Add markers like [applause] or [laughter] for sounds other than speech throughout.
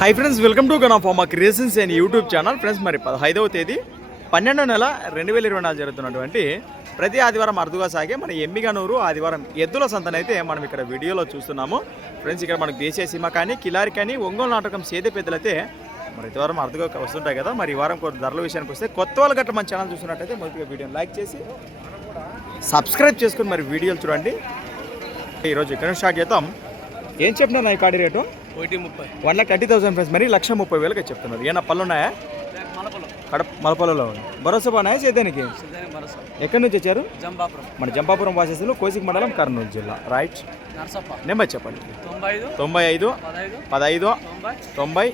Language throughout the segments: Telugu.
Hi friends welcome to gun of మా creations and YouTube channel friends మరి పదహైదవ తేదీ పన్నెండో నెల రెండు వేల ఇరవై నాలుగు జరుగుతున్నటువంటి ప్రతి ఆదివారం అరుదుగా సాగే మన ఎమ్మిగనూరు ఆదివారం ఎద్దుల సంతనైతే మనం ఇక్కడ వీడియోలో చూస్తున్నాము. ఫ్రెండ్స్ ఇక్కడ మనకు దేశీయ సీమ కానీ కిలారి కానీ ఒంగోలు నాటకం సేదే పెద్దలైతే మరి ఈ వారం అరుదుగా వస్తుంటాయి కదా. మరి ఈ వారం కొంత ధరల విషయానికి వస్తే కొత్త వాళ్ళు గట్ట మన ఛానల్ చూసినట్టయితే మొదటిగా వీడియోని లైక్ చేసి సబ్స్క్రైబ్ చేసుకుని మరి వీడియోలు చూడండి. ఈరోజు ఇక్కడ స్టార్ట్ చేద్దాం ఏం చెప్పినారు నా ఈ కాడి రేటు? ఒకటి ముప్పై. One lakh thirty thousand friends మరి లక్ష ముప్పై వేలకి చెప్తున్నారు. ఏమన్నా పళ్ళు ఉన్నాయా కడప మలపల్లలో ఉంది భరోసా బాగున్నాయా భరోసా. ఎక్కడి నుంచి వచ్చారు? జంబాపురం. మన జంపాపురం వాసేసులు కోసిక మండలం కర్నూలు జిల్లా. రైట్ నెంబర్ చెప్పండి. తొంభై ఐదు పదహైదు తొంభై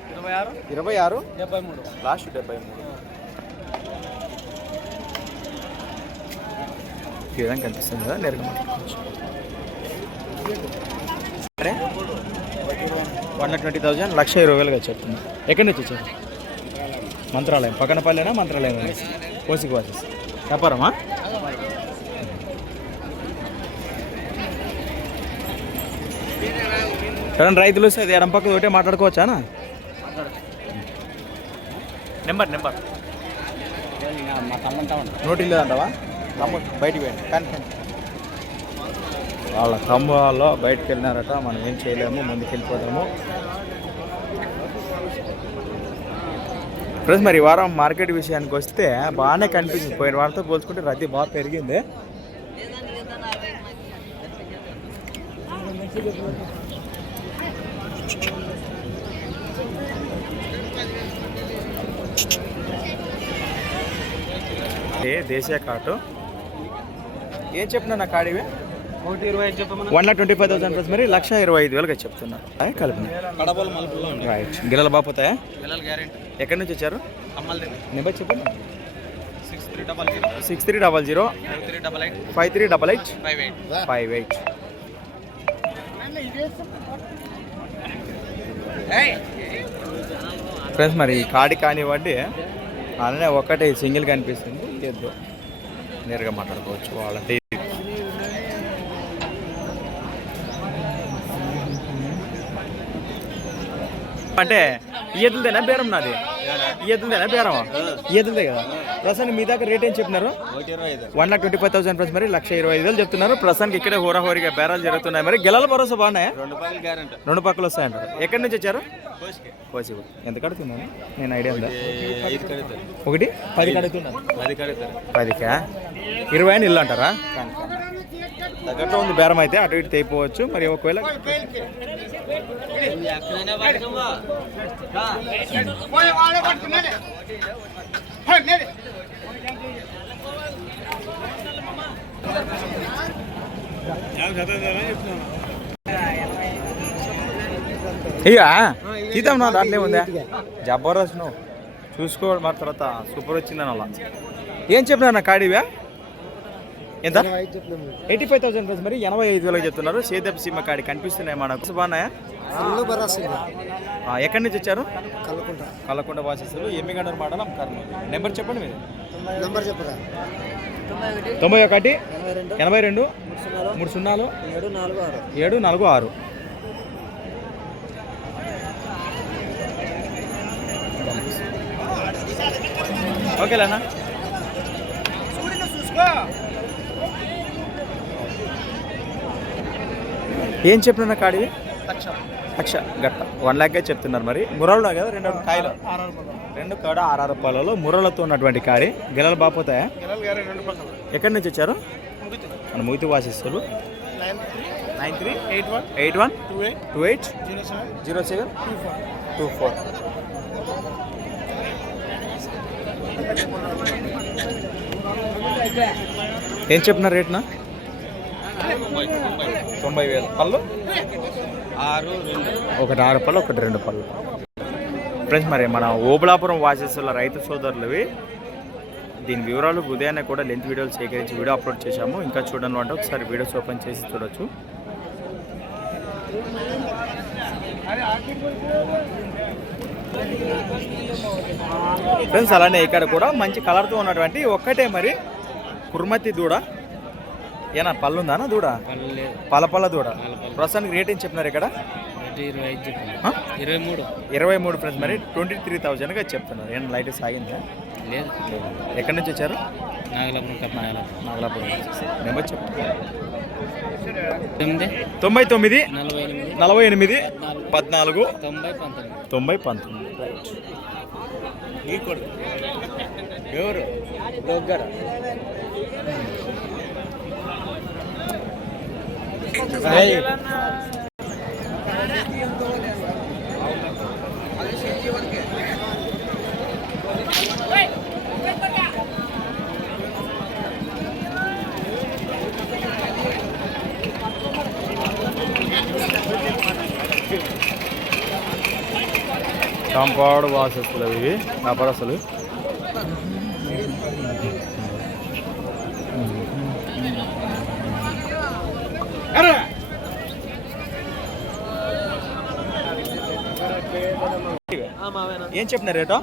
ఇరవై ఆరు డెబ్బై మూడు. లాస్ట్ డెబ్బై మూడు. కనిపిస్తుంది కదా నేరుగా వన్ లాక్ ట్వంటీ థౌజండ్ లక్ష ఇరవై వేలుగా చెప్తున్నా. ఎక్కడి నుంచి వచ్చారు? మంత్రాలయం. పక్కనపల్లినా మంత్రాలయం కోసిక వాసెస్ వ్యాపారమా? ఎవరైనా రైతులు వస్తే అది ఎడం పక్క ఒకటే మాట్లాడుకోవచ్చానా? Number number. నోటి లేదంటావా బయటికి పోయింది కానీ వాళ్ళ స్తంభాల్లో బయటకు వెళ్ళినారట మనం ఏం చేయలేము ముందుకు వెళ్ళిపోదాము ఫ్రెండ్స్ మరి ఈ వారం మార్కెట్ విషయానికి వస్తే బాగానే కనిపిస్తుంది పోయిన వారంతో పోల్చుకుంటే రద్దీ బాగా పెరిగింది. ఏ దేశీయ కాటు ఏం చెప్పినా నా కాడివి? One lakh twenty five thousand plus మరి లక్ష ఇరవై ఐదు వేలుగా చెప్తున్నారు. ఉంది రైట్ గిల్లలు బాపోతాయా? ఎక్కడి నుంచి వచ్చారు? నెంబర్ చెప్పండి. Six three double zero five three double eight five eight friends మరి ఈ కాడి కానివ్వండి అలానే ఒకటే సింగిల్ కనిపిస్తుంది. ఎద్దు నేరుగా మాట్లాడుకోవచ్చు వాళ్ళ అంటే ఈ ఎద్దులదేనా బేరం నాది? ఈ ఎద్దులదేనా బేరమా ఈ ఎద్దులదే కదా. ప్రస్తుతానికి మీ దగ్గర రేట్ ఏం చెప్పినారు? One lakh twenty five thousand plus మరి లక్ష ఇరవై ఐదు వేలు చెప్తున్నారు. ప్రస్తుతానికి ఇక్కడే హోరాహోరీగా బేరాలు జరుగుతున్నాయి మరి. గెలల భరోసా బాగున్నాయా? రెండు పక్కలు వస్తాయంటారు ఎక్కడి నుంచి వచ్చారు? కోసిగూడ. ఎంత కడుతున్నాను నేను ఐడియా ఉందా? ఒకటి? పది కడుతున్నాను పదికా? ఇరవై అని ఇల్లు అంటారా? తగ్గట్టు ఉంది బేరం అయితే అటు ఇటు తెయిపోవచ్చు. మరి ఒకవేళ ఇక తీద్దాం నా దాంట్లో ఉందా జబర్దస్త్ నువ్వు. చూసుకోవడం మా తర్వాత సూపర్ వచ్చిందని అలా ఏం చెప్పినా కాడివా? ఎంత? ఎయిటీ ఫైవ్ థౌసండ్ ప్లస్ మరి ఎనభై ఐదు వేలకు చెప్తున్నారు. సేదప్ సీమ కాడి కనిపిస్తున్నాయి మనకు. బాగున్నాయా ఎక్కడి నుంచి వచ్చారు? కలుకుంటా కల్లకొండ వాసిస్తులు ఎమ్మిగండూరు మండలం కర్నూలు. నెంబర్ చెప్పండి మీరు. నంబర్ చెప్పరా? తొంభై ఒకటి ఎనభై రెండు మూడు సున్నాలు ఏడు నాలుగు ఆరు. ఏడు నాలుగు ఆరు ఓకేలేనా ఏం చెప్పిన కాడివి? లక్ష గట్ట. వన్ ల్యాక్గా చెప్తున్నారు మరి. మురళలో కదా రెండు కాయలు. రెండు కాడ ఆర్ఆర్ రూపాయలలో మురళతో ఉన్నటువంటి కాడి. గిలలు బాపోతాయా ఎక్కడి నుంచి వచ్చారు? మన ముగితి వాసిస్తులు. Nine three. Eight one. Eight one two eight. Two eight zero seven. Zero seven? Two four. Two four ఏం చెప్పిన రేట్నా? తొంభై వేలు. పళ్ళు? ఆరు ఒకటి ఆరు పళ్ళు ఒకటి రెండు పళ్ళు. ఫ్రెండ్స్ మరి మన ఓబులాపురం వాసెస్ల రైతు సోదరులవి దీని వివరాలు ఉదయాన్నే కూడా లెంత్ వీడియోలు సేకరించి వీడియో అప్లోడ్ చేశాము. ఇంకా చూడండి అంటే ఒకసారి వీడియోస్ ఓపెన్ చేసి చూడొచ్చు. ఫ్రెండ్స్ అలానే ఇక్కడ కూడా మంచి కలర్తో ఉన్నటువంటి ఒక్కటే మరి కుర్మతి దూడ. ఏనా పళ్ళు ఉందానా దూడ. పళ్ళు పళ్ళ దూడ ప్రస్తుతానికి రేట్ ఏం చెప్పినారు ఇక్కడ? ఇరవై మూడు. ఇరవై మూడు ఫ్రెండ్స్ మరి ట్వంటీ త్రీ థౌజండ్గా చెప్తున్నారు. ఏమన్నా లైట్ సాగిందా? లేదు. ఎక్కడి నుంచి వచ్చారు? నాగలాపురం నెంబర్ తొంభై తొమ్మిది నలభై ఎనిమిది. పద్నాలుగు తొంభై పంతొమ్మిది. తొంభై పంతొమ్మిది. ఎవరు? కాంపౌండ్ వాసెస్లు ఇవి వ్యాపారస్తులు ఏం చెప్తున్నారు రేటో?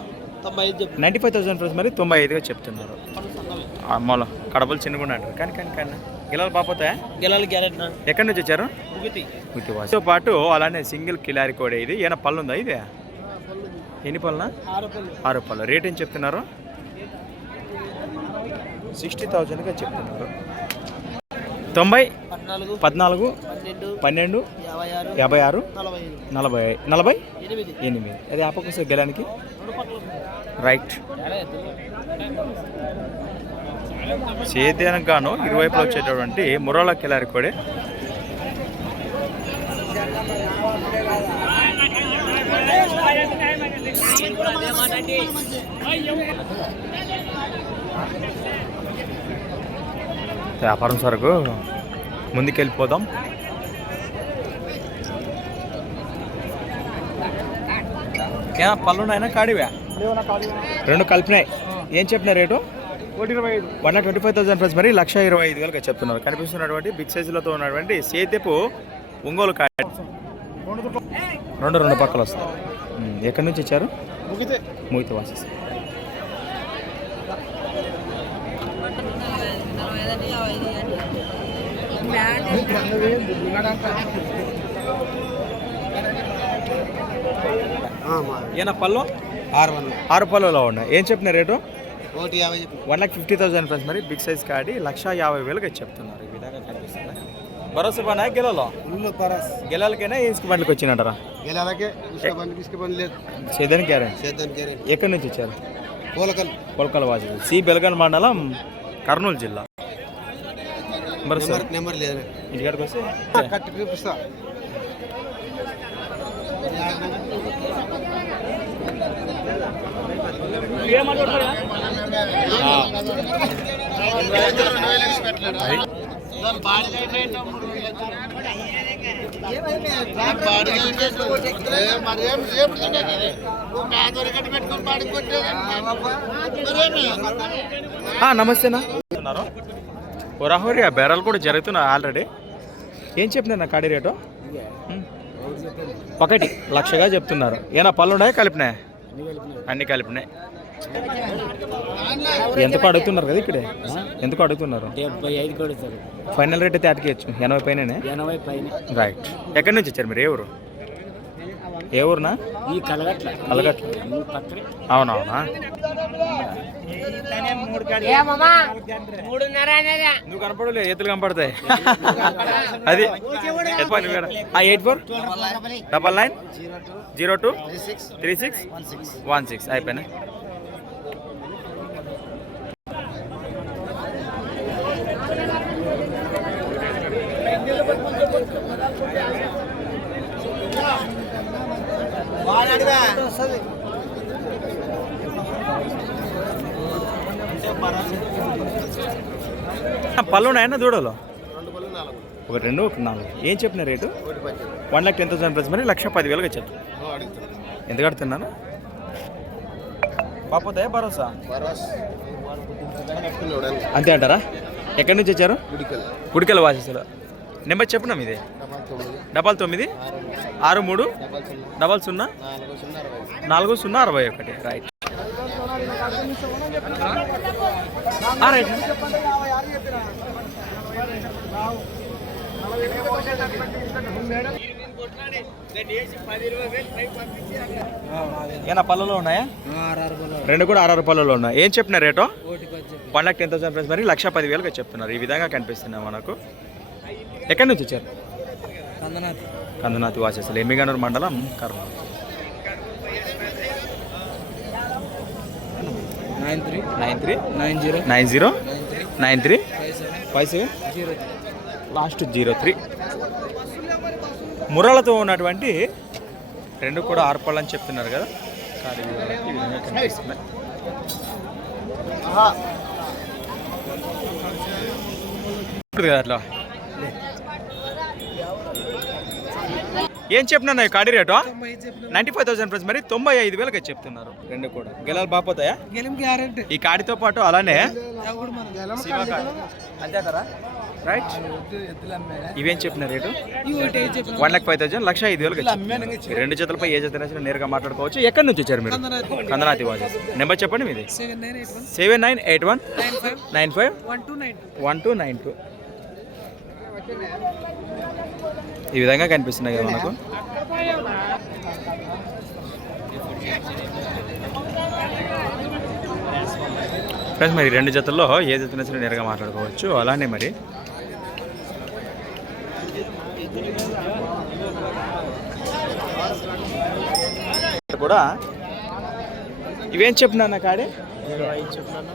నైంటీ ఫైవ్ థౌసండ్ ఫ్రెండ్స్ మరి తొంభై ఐదుగా చెప్తున్నారు. అమ్మలో కడపలు చిన్నగా అంటారు. కానీ కానీ కానీ. గిలాలు పాపోతాయా గెలాలి గ్యారెంటీ ఎక్కడి నుంచి వచ్చారు? ఒకటి తో పాటు అలానే సింగిల్ కిలారి కోడే ఇది. ఏమైనా పళ్ళు ఉందా ఇది? ఎన్ని పళ్ళనా? ఆరు పళ్ళు. ఆరు పళ్ళు. రేట్ ఏం చెప్తున్నారు? సిక్స్టీ థౌజండ్గా చెప్తున్నారు. తొంభై పద్నాలుగు పన్నెండు యాభై ఆరు నలభై నలభై ఎనిమిది. అది ఆపకొస్తే గెలానికి. రైట్. సేద్యానికి గాను ఇరువైపులు వచ్చేటటువంటి మురళ కిలారి కోడే. వ్యాపారం సరుకు. ముందుకెళ్ళిపోదాం. ఏ పళ్ళు ఉన్నాయన్నా కాడివా? రెండు కలిపినాయి. ఏం చెప్పిన rate? One twenty five thousand plus మరి లక్ష ఇరవై ఐదు వేలుగా చెప్తున్నారు. కనిపిస్తున్నటువంటి బిగ్ సైజులతో ఉన్నటువంటి సేతెపు ఒంగోలు కాయ. రెండు రెండు పక్కలు వస్తాయి. ఎక్కడి నుంచి ఇచ్చారు? ముగితే. మూగిత వాసెస్ ఈయన పళ్ళు? ఆరు వందలు. ఆరు పళ్ళులో ఉన్నాయి ఏం చెప్పిన రేటు? ఒకటి యాభై one lakh fifty thousand plus మరి బిగ్ సైజ్ కాడి లక్ష యాభై వేలుగా చెప్తున్నారు. ఈ విధంగా కనిపిస్తుంది. భరోసా పనా గెలలో గెలాలకైనా ఇసుక బండ్లకి వచ్చినట్టరా గెలాలకే ఇసుక లేదు ఎక్కడి నుంచి ఇచ్చారు పూలకల్. కొలకల వాసి సి. బెలగన్ మండలం కర్నూలు జిల్లా. మరి సార్? నెంబర్ నెంబర్ లేదు. ఇంటికాడికి వస్తే? కట్టి చూపిస్తా. ఆ, నమస్తేనా? ఒరాహోరి ఆ బేరాలు కూడా జరుగుతున్నాయి ఆల్రెడీ. ఏం చెప్పినారు నా కాడి రేటు. ఒకటి లక్షగా చెప్తున్నారు. ఏనా పళ్ళు ఉన్నాయా కలిపినాయి? అన్ని కలిపినాయి. ఎందుకు అడుగుతున్నారు కదా ఇక్కడే? ఎందుకు అడుగుతున్నారు? ఫైనల్ రేట్ అయితే అటుకేయచ్చు ఎనభై పైననే? ఎనభై పైన. రైట్. ఎక్కడి నుంచి వచ్చారు మీరు? ఏ ఊరు? ఏ ఊరునా? ఈ కలగట్ల. కలగట్ల. అవునవునా? నువ్వు కనపడలే ఎత్తులు కనపడతాయి. అది చెప్పండి madam eight four? Double nine. Zero two. Three six. One six. అయిపోయినా పళ్ళు ఉన్నాయన్న దూడలో? ఒక రెండు ఒక నాలుగు. ఏం చెప్పిన rate? One lakh ten thousand plus మరి లక్ష పదివేలుగా చెప్పు ఎంత కడుతున్నాను? పాపోతే భరోసా? అంతే అంటారా? ఎక్కడి నుంచి వచ్చారు? గుడికల్ వాసేసారు నెంబర్ చెప్పినాం ఇది డబల్ తొమ్మిది ఆరు మూడు డబల్ సున్నా నాలుగు సున్నా అరవై ఒకటి. రైట్ రైట్ ఏనా పళ్ళలో ఉన్నాయా? రెండు కూడా ఆరు పళ్ళలో ఉన్నాయి. ఏం చెప్పిన rate? One lakh ten thousand మరి లక్ష పదివేలుగా చెప్తున్నారు. ఈ విధంగా కనిపిస్తున్నాయి మనకు. ఎక్కడి నుంచి వచ్చారు? కందనాథి వాసేసలు. ఎమ్మిగనూరు మండలం Kurnool. Nine three. Nine three. Nine zero. Nine zero. Nine three. Five seven. Zero last zero three. ముర్రలతో ఉన్నటువంటి రెండు కూడా ఆర్పళ్ళు అని చెప్తున్నారు కదా. ఈ విధంగా కనిపిస్తున్నాయి. కదా అట్లా. ఏం చెప్తున్నా కాడి rate? Ninety five thousand plus మరి తొంభై ఐదు వేలకి చెప్తున్నారు. రెండు కూడా. గెలాలు బాపోతాయా ఈ కాడితో పాటు అలానే అంతేతారా రైట్ ఇవేం చెప్పిన rate? One lakh five thousand లక్ష ఐదు వేలకు రెండు జతలపై ఏ జత నచ్చినా నేరుగా మాట్లాడుకోవచ్చు. ఎక్కడి నుంచి వచ్చారు మీరు? కందనాతి వాచెస్ నెంబర్ చెప్పండి మీది. Seven nine eight one. Nine five. One two nine two. ఈ విధంగా కనిపిస్తున్నాయి కదా మనకు. ఫ్రెండ్స్ మరి రెండు జతల్లో ఏ జత నచ్చినా నేరుగా మాట్లాడుకోవచ్చు. అలానే మరి. కూడా. ఇవేం చెప్పినా కాడే?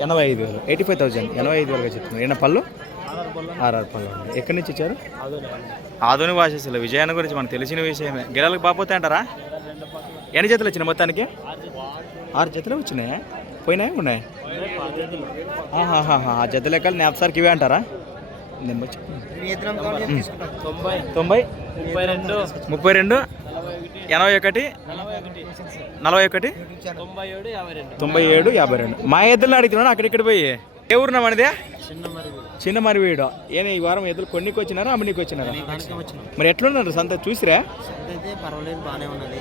ఎనభై ఐదు వేలు. ఎయిటీ ఫైవ్ థౌసండ్ ఎనభై ఐదు వేలుగా చెప్తున్నారు ఏమైనా పళ్ళు? ఆర్ఆర్ ఉన్నాయి. ఎక్కడి నుంచి ఇచ్చారు ఆధునిక భాషలు విజయాన్ని గురించి మనకు తెలిసిన విషయమే. గిరాలకు బాపోతే అంటారా? ఎన్ని జతలు వచ్చినాయి మొత్తానికి? ఆరు జతలు వచ్చినాయా? పోయినాయి ఉన్నాయి. ఆ జత లెక్కలు జ్ఞాపసారికి ఇవే అంటారా? నెంబర్. తొంభై. తొంభై. ముప్పై రెండు. ముప్పై రెండు ఎనభై ఒకటి. నలభై ఒకటి. తొంభై ఏడు యాభై రెండు. మా ఎద్దులను అడుగుతున్నాను అక్కడిక్కడ పోయి. ఏ ఊరునా మనదే? చిన్న మరి మరివీడు ఏనా ఈ వారం ఎద్దులు కొన్నికి వచ్చినారా అమ్మనికి వచ్చినారా మరి ఎట్లున్నారు? సంత చూసిరా? పర్వాలేదు బాగానే ఉన్నది.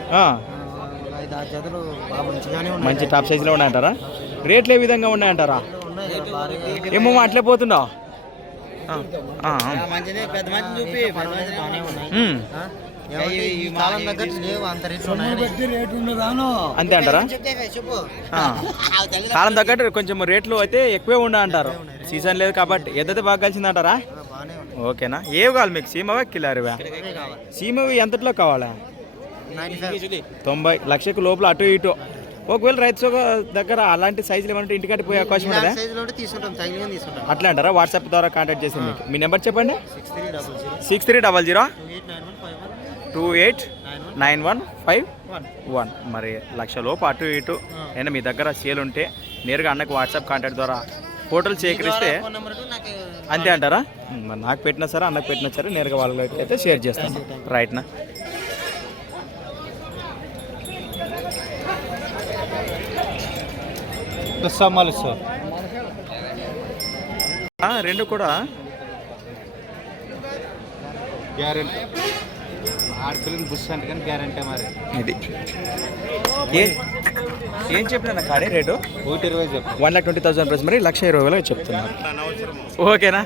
మంచి టాప్ సైజులో ఉన్నాయంటారా? రేట్లు ఏ విధంగా ఉన్నాయంటారా? ఏమో అట్లే పోతుండవు అంత రేట్లు ఉన్నాయి అంతే అంటారా. [laughs] కాలం తగ్గట్టు కొంచెం రేట్లు అయితే ఎక్కువే ఉండ అంటారు. సీజన్ లేదు కాబట్టి. ఎద్దైతే బాగా కలిసిందంటారా? బాగానే ఉన్నాయి. ఓకేనా? ఏవి కావాలి మీకు? సీమవా కిలారివా సీమవి ఎంతట్లో కావాలా? తొంభై లక్షకు లోపల అటు ఇటు. ఒకవేళ రైతు దగ్గర అలాంటి సైజులు ఏమంటే ఇంటికాటి పోయే అవకాశం ఉంటుందా అట్లా అంటారా? వాట్సాప్ ద్వారా కాంటాక్ట్ చేసి మీకు మీ నెంబర్ చెప్పండి. Six three double zero six three double zero two eight nine one five one. మరి లక్ష లోపు అటు ఇటు. అయినా మీ దగ్గర సేల్ ఉంటే నేరుగా అన్నకు వాట్సాప్ కాంటాక్ట్ ద్వారా ఫోటోలు నాకు అంతే అంటారా? మరి నాకు పెట్టినా సరే అన్నకు పెట్టినా సరే నేరుగా వాళ్ళకి అయితే షేర్ చేస్తాను. రైట్నా సార్. ఆ, రెండు కూడా. గ్యారెంటీ. ఆడపిల్లని బుస్ అంటే కానీ గ్యారెంటీ మరి. ఇది. ఏం ఏం చెప్పిన కాడే రేటు? ఒకటి ఇరవై చెప్పు. One lakh twenty thousand plus మరి లక్ష ఇరవై వేలకు చెప్తున్నారు. ఓకేనా?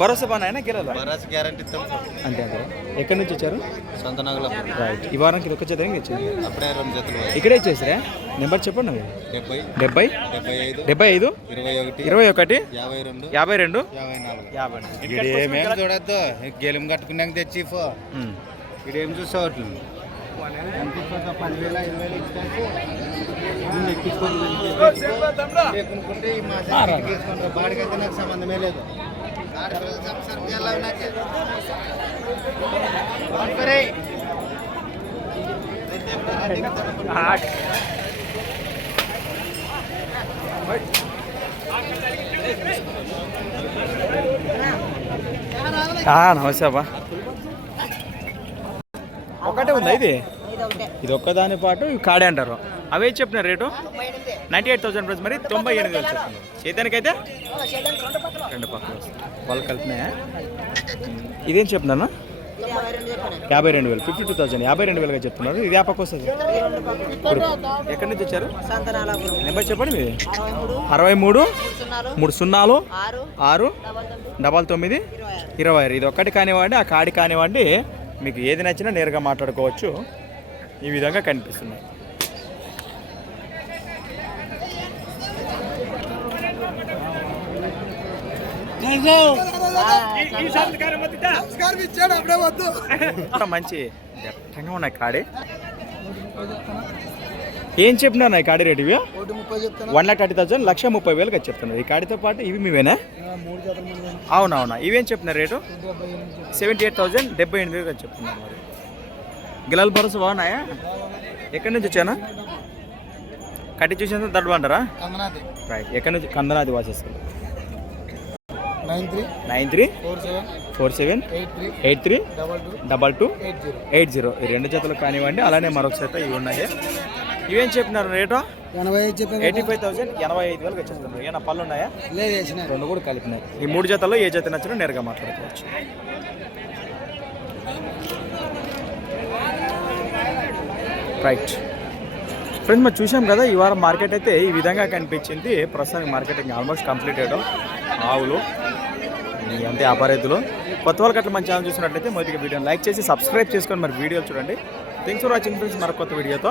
భరోసా బాగా గిరాలా బరాస్ గ్యారెంటీ ఇస్తాం. అంతే అంతే. ఎక్కడి నుంచి వచ్చారు? సొంత నగల రైట్ ఈ వారానికి ఇది ఒక చేత ఇచ్చింది అప్పుడే రెండు జతలు. ఇక్కడే ఇచ్చేసిరా నెంబర్ చెప్పండి. డెబ్బై డెబ్బై డెబ్బై ఐదు డెబ్బై ఐదు ఇరవై ఒకటి ఇరవై ఒకటి యాభై రెండు యాభై రెండు యాభై నాలుగు. యాభై చూడద్దు. గెలుం కట్టుకున్నాక తెచ్చి ఫో ఉమ్. ఇదేం చూసావట్లు పదివేల ఇరవై వేలు ఇచ్చాక లేకుంటే ఈ తీసుకుంటారు బాడికైతే నాకు సంబంధమే లేదు. ఆడపిల్లల సంసారం ఎలా నాకే. నమస్తే అబ్బా. ఒకటే ఉందా ఇది? ఇది ఒక్కదాని పాటు కాడే అంటారు. అవే చెప్పిన rate? Ninety eight thousand price మరి తొంభై ఎనిమిది వేలు చెప్తున్నారు చేతానికి అయితే రెండు పక్కలు వాళ్ళు కలిపినాయా? ఇదేం చెప్తున్నాను యాభై రెండు వేలు. Fifty two thousand. యాభై రెండు వేలుగా చెప్తున్నారు. ఇది ఆ పక్క వస్తుంది. ఎక్కడి నుంచి వచ్చారు? నెంబర్ చెప్పండి మీది. అరవై మూడు మూడు సున్నాలు. ఆరు డబల్ తొమ్మిది ఇరవై ఆరు. ఇది ఒక్కటి కానివ్వండి ఆ కాడి కానివ్వండి మీకు ఏది నచ్చినా నేరుగా మాట్లాడుకోవచ్చు. ఈ విధంగా కనిపిస్తున్నాయి మంచి దట్టంగా ఉన్నాయి కాడి. ఏం చెప్పినా ఈ కాడి రేటు ఇవి? వన్ లాక్ థర్టీ థౌసండ్ లక్ష ముప్పై వేలుగా చెప్తున్నారు. ఈ కాడితో పాటు ఇవి మీవేనా? అవునవునా. ఇవేం చెప్తున్నారు రేటు? సెవెంటీ ఎయిట్ థౌసండ్ డెబ్బై ఎనిమిది వేలుగా చెప్తున్నారు మరి. గిలాల భరోసా బాగున్నాయా? ఎక్కడి నుంచి వచ్చానా? కట్టి చూసేంత దడ్డు అంటారా రైట్ ఎక్కడి నుంచి? కందనాది వాసేస్తారు nine three. Nine three? Four seven. Eight three. Double two. Double two? Eight zero. ఈ రెండు జతలు కానివ్వండి అలానే మరొక సెట్ ఇవి ఉన్నాయి. ఇవేం చెప్పినారు రేటు? ఎనభై ఐదు ఎయిటీ ఫైవ్ థౌసండ్ ఎనభై ఐదు వేలకు చెప్తున్నారు ఏమైనా పళ్ళు ఉన్నాయా? లేదు వేసిన రెండు కూడా కలిపినాయి. ఈ మూడు జతల్లో ఏ జత నచ్చినా నేరుగా మాట్లాడుకోవచ్చు. రైట్ ఫ్రెండ్స్ మరి చూసాం కదా ఈ వారం మార్కెట్ అయితే ఈ విధంగా కనిపించింది. ప్రస్తుతానికి మార్కెటింగ్ ఆల్మోస్ట్ కంప్లీట్ అయ్యడం. ఆవులు అంటే వ్యాపారేతులు కొత్త వాళ్ళకి అట్లా మన ఛానల్ చూసినట్లయితే మొదటిగా వీడియోని లైక్ చేసి సబ్స్క్రైబ్ చేసుకొని మరి వీడియోలు చూడండి. థ్యాంక్స్ ఫర్ వాచింగ్ ఫ్రెండ్స్ మరొక కొత్త వీడియోతో